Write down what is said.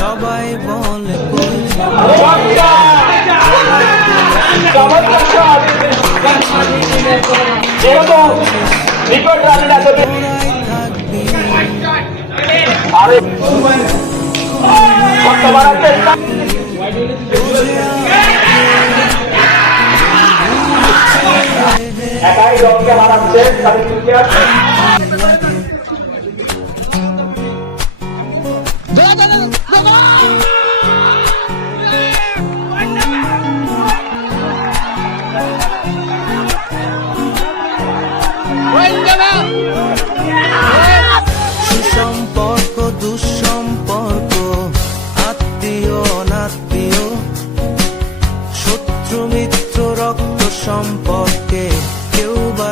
সবাই বলে একাই দলকে হারাচ্ছে সুসম্পর্ক দুঃসম্পর্ক, আত্মীয় অনাত্মীয়, শত্রু মিত্র রক্ত সম্পর্কে কেউ বা